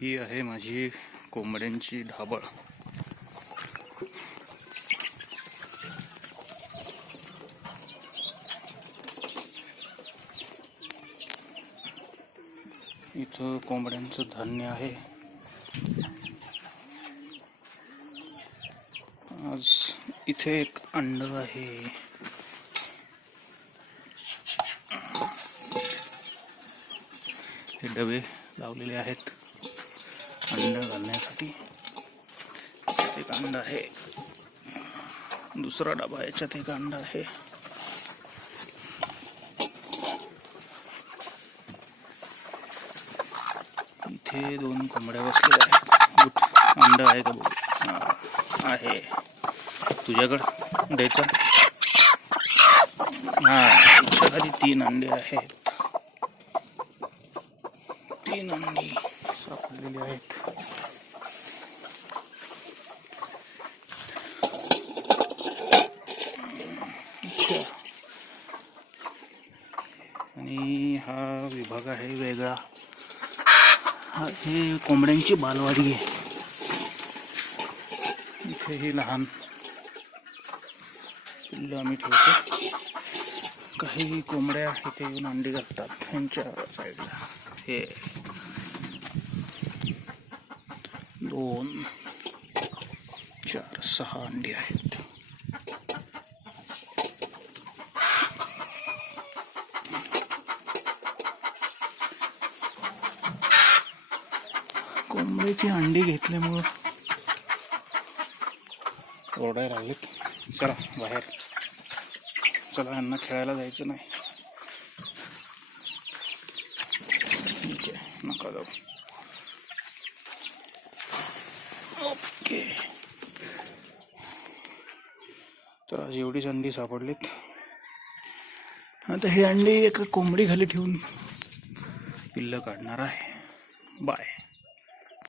ही आहे माझी कोंबड्यांची ढाबळ. इथं कोंबड्यांचं धान्य आहे. आज इथे एक अंड आहे. हे डबे लावलेले आहेत अंड घालण्यासाठी. एक अंड आहे, दुसरा डबा, याच्यात एक अंड आहे. इथे 2 कोंबड्या बसलेल्या आहेत. अंड आहे का बघू. आहे. तुझ्याकडं द्यायचं. याच्या खाली 3 अंडे आहेत. 3 अंडी सापडलेली आहेत. आणि हा विभाग आहे वेगळा. हे कोंबड्यांची बालवाडी आहे. इथे ही लहान पिल्लं आम्ही ठेवतो. काही कोंबड्या इथे येऊन अंडी घालतात. ह्यांच्या साईडला हे 2, 4, 6 अंडी आहेत. कोंबड्याची अंडी घेतल्यामुळं ओरडायला लागलेत. चला बाहेर, चला यांना खेळायला जायचं नाही. ठीक आहे, नका जाऊ. ओके, तर आज एवढीच अंडी सापडलीत. आता हे अंडी एका कोंबडी खाली ठेवून पिल्लं काढणार आहे. बाय.